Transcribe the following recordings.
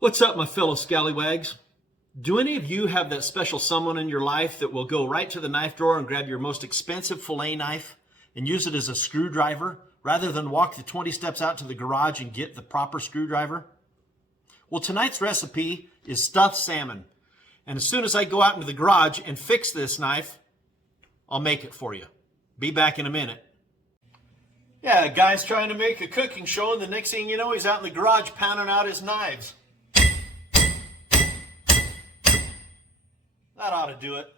What's up, my fellow scallywags? Do any of you have that special someone in your life that will go right to the knife drawer and grab your most expensive fillet knife and use it as a screwdriver rather than walk the 20 steps out to the garage and get the proper screwdriver? Well, tonight's recipe is stuffed salmon. And as soon as I go out into the garage and fix this knife, I'll make it for you. Be back in a minute. Yeah, a guy's trying to make a cooking show, and the next thing you know, he's out in the garage pounding out his knives. That ought to do it.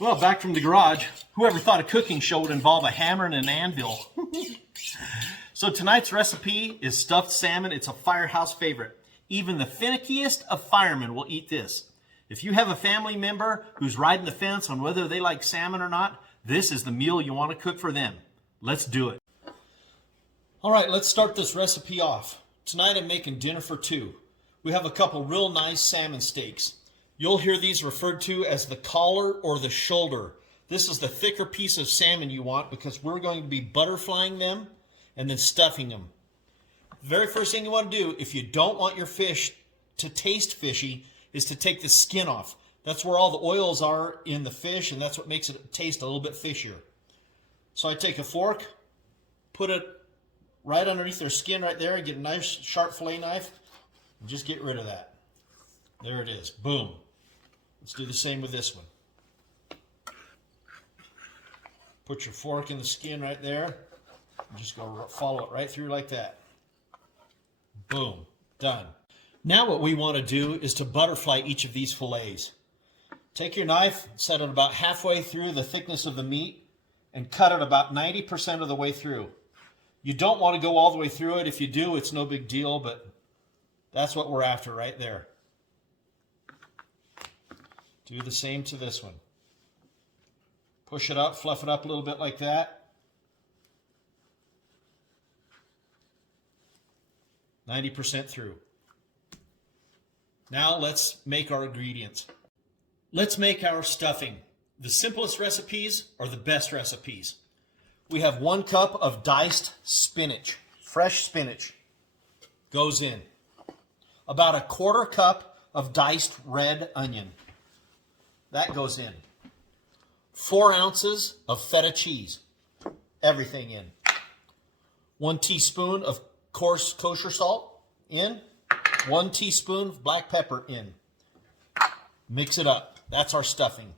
Well, back from the garage. Whoever thought a cooking show would involve a hammer and an anvil? So tonight's recipe is stuffed salmon. It's a firehouse favorite. Even the finickiest of firemen will eat this. If you have a family member who's riding the fence on whether they like salmon or not, this is the meal you want to cook for them. Let's do it. All right, let's start this recipe off. Tonight I'm making dinner for two. We have a couple real nice salmon steaks. You'll hear these referred to as the collar or the shoulder. This is the thicker piece of salmon you want because we're going to be butterflying them and then stuffing them. The very first thing you want to do, if you don't want your fish to taste fishy, is to take the skin off. That's where all the oils are in the fish, and that's what makes it taste a little bit fishier. So I take a fork, put it right underneath their skin right there, and get a nice sharp fillet knife, and just get rid of that. There it is. Boom. Let's do the same with this one. Put your fork in the skin right there, and just go follow it right through like that. Boom. Done. Now what we want to do is to butterfly each of these fillets. Take your knife, set it about halfway through the thickness of the meat, and cut it about 90% of the way through. You don't want to go all the way through it. If you do, it's no big deal, but that's what we're after right there. Do the same to this one. Push it up, fluff it up a little bit like that. 90% through. Now let's make our ingredients. Let's make our stuffing. The simplest recipes are the best recipes. We have 1 cup of diced spinach, fresh spinach, goes in. About a 1/4 cup of diced red onion, that goes in. 4 ounces of feta cheese, everything in. 1 teaspoon of coarse kosher salt in. 1 teaspoon of black pepper in. Mix it up. That's our stuffing.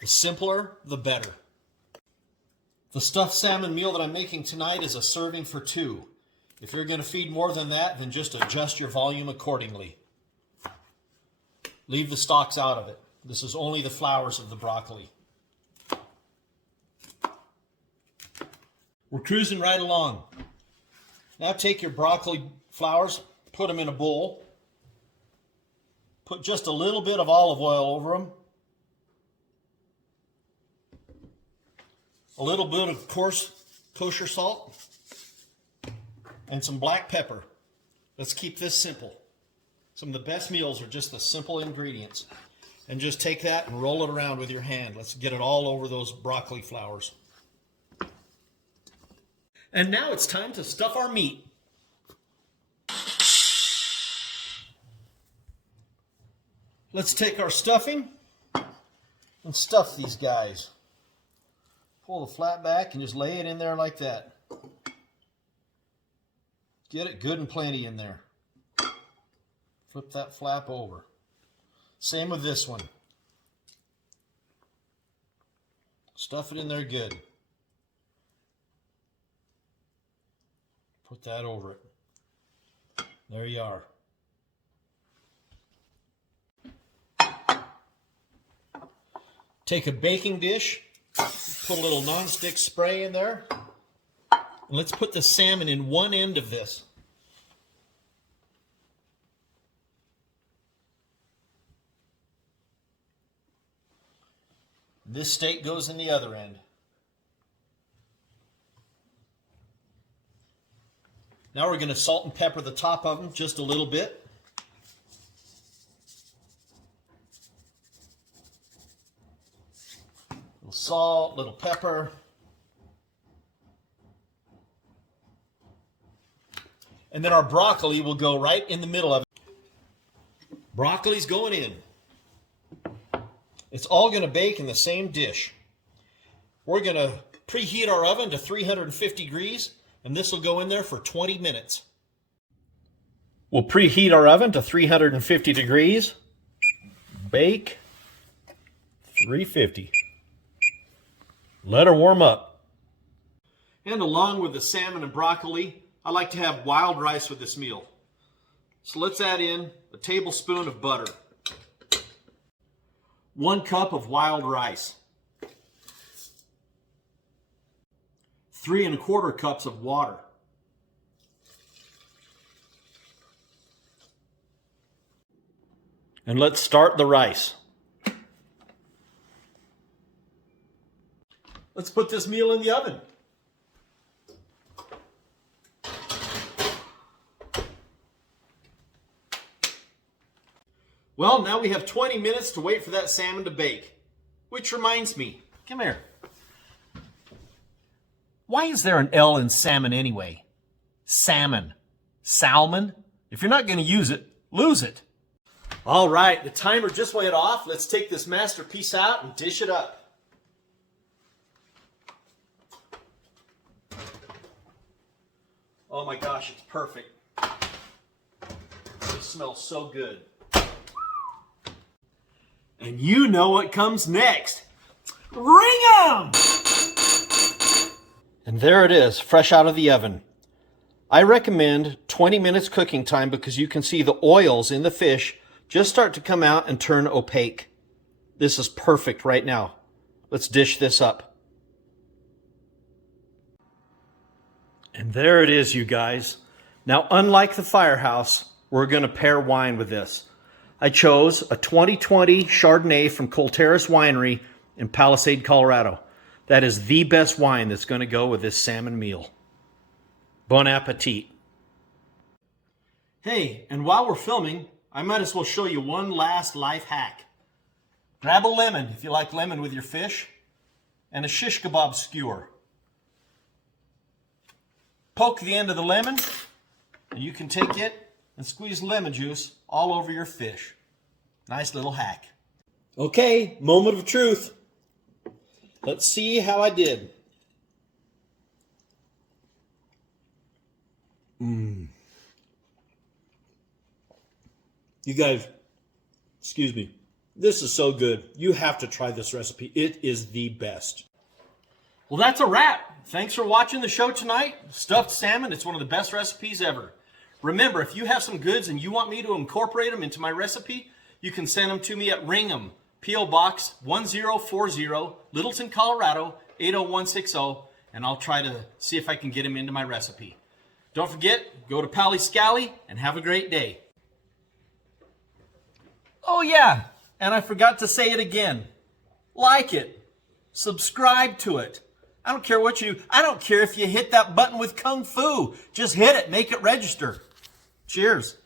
The simpler, the better. The stuffed salmon meal that I'm making tonight is a serving for 2. If you're going to feed more than that, then just adjust your volume accordingly. Leave the stalks out of it. This is only the flowers of the broccoli. We're cruising right along. Now take your broccoli flowers, put them in a bowl. Put just a little bit of olive oil over them. A little bit of coarse kosher salt. And some black pepper. Let's keep this simple. Some of the best meals are just the simple ingredients. And just take that and roll it around with your hand. Let's get it all over those broccoli flowers. And now it's time to stuff our meat. Let's take our stuffing and stuff these guys. Pull the flap back and just lay it in there like that. Get it good and plenty in there. Flip that flap over. Same with this one. Stuff it in there good. Put that over it. There you are. Take a baking dish, put a little nonstick spray in there, and let's put the salmon in one end of this. This steak goes in the other end. Now we're going to salt and pepper the top of them just a little bit. salt, little pepper. And then our broccoli will go right in the middle of it. Broccoli's going in. It's all going to bake in the same dish. We're going to preheat our oven to 350 degrees, and this will go in there for 20 minutes. We'll preheat our oven to 350 degrees. Bake 350. Let her warm up. And along with the salmon and broccoli, I like to have wild rice with this meal. So let's add in a tablespoon of butter. 1 cup of wild rice. 3 1/4 cups of water. And let's start the rice. Let's put this meal in the oven. Well, now we have 20 minutes to wait for that salmon to bake. Which reminds me, come here. Why is there an L in salmon anyway? Salmon. Salmon? If you're not going to use it, lose it. All right, the timer just went off. Let's take this masterpiece out and dish it up. Oh my gosh, it's perfect. It smells so good. And you know what comes next. Ring 'em! And there it is, fresh out of the oven. I recommend 20 minutes cooking time because you can see the oils in the fish just start to come out and turn opaque. This is perfect right now. Let's dish this up. And there it is, you guys. Now, unlike the firehouse, we're going to pair wine with this. I chose a 2020 Chardonnay from Colterra's Winery in Palisade, Colorado. That is the best wine that's going to go with this salmon meal. Bon appetit. Hey, and while we're filming, I might as well show you one last life hack. Grab a lemon, if you like lemon with your fish, and a shish kebab skewer. Poke the end of the lemon, and you can take it and squeeze lemon juice all over your fish. Nice little hack. Okay, moment of truth. Let's see how I did. You guys, excuse me. This is so good. You have to try this recipe. It is the best. Well, that's a wrap. Thanks for watching the show tonight. Stuffed salmon, it's one of the best recipes ever. Remember, if you have some goods and you want me to incorporate them into my recipe, you can send them to me at Ringham, P.O. Box 1040, Littleton, Colorado, 80160, and I'll try to see if I can get them into my recipe. Don't forget, go to Pally Scally and have a great day. Oh yeah, and I forgot to say it again. Like it. Subscribe to it. I don't care what you do. I don't care if you hit that button with Kung Fu. Just hit it. Make it register. Cheers.